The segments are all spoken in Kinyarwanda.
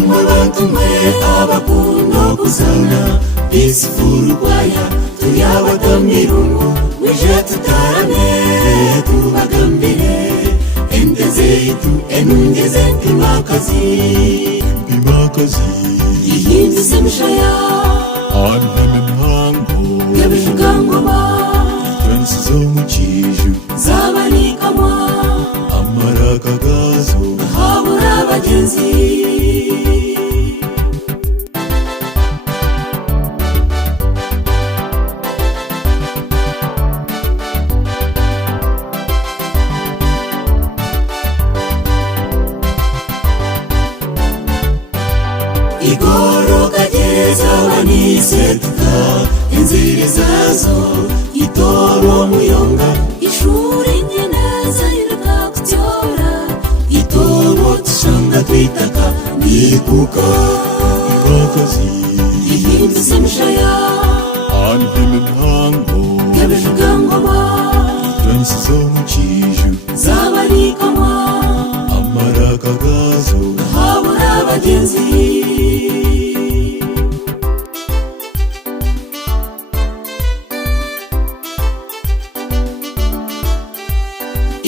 harimo abatumwe abakunda kuzana isifuru kwaya tuyabagambirungu wije tutarame tubagambire endezeitu enungeze impimakazi ihindutse mishaya anheme mhango yabishugangoma yansizo mu kiju zabanikamwa amaraka gazo habura abagenzi igoroka gereza wanisetuka inzira zazo itoro muyonga ishuri nyeneza iruka kutyora itoro tushanga twitaka nikuka impakazi ihindutse mishaya anheme mhango yabishugangoma yansizo mu kiju zabanikamwa amaraka gazo habura abagenzi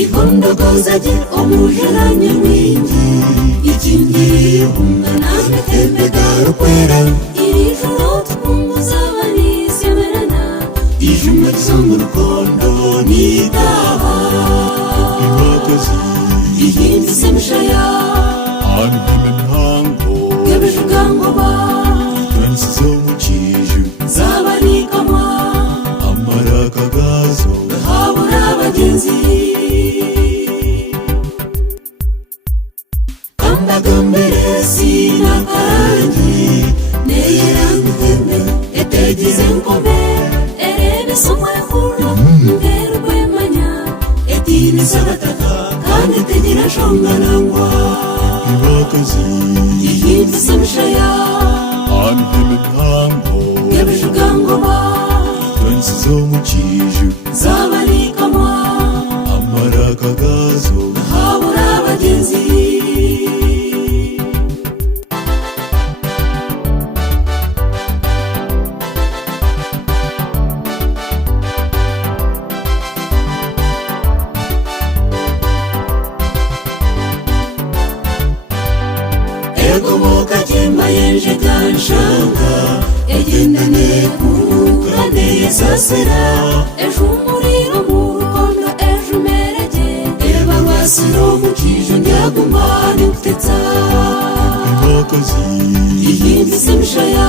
ihondogozaje omujaranye mwingi ikingiri hungana metembe darukwera irijoro tukunguza abanisemerana ijumwe zo mu rukondo nitaha impakazi ihindutse mishaya anheme mhango yabishugangoma yansizo mu kiju zabanikamwa amaraka gazo habura abagenzi kambagambire sinakarangi neyeranguheme etegize nkome erebe somwehuro ngerwemanya etini sabataka kandi tegira shonganangwa impakazi ihindutse mishaya anheme mhango yabishugangoma yansizo mu kiju zabanikamwa amaraka gazo habura abagenzi egomoka jema yenje ganshanga egendane kurukura neyesasira ejo umuriro mu rukondo ejo umerege eba basiro mu kijo njyagumane gutetsa impakazi ihindutse mishaya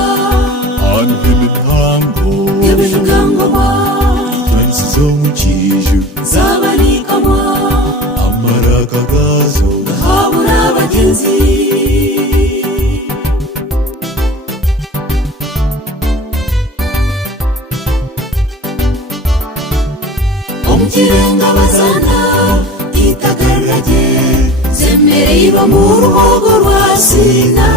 anheme mhango yabishugangoma yansizo mu kiju zabanikamwa amaraka gazo habura abagenzi omukirenga bazana itagarage zemereirwa mu ruhogo rwa sina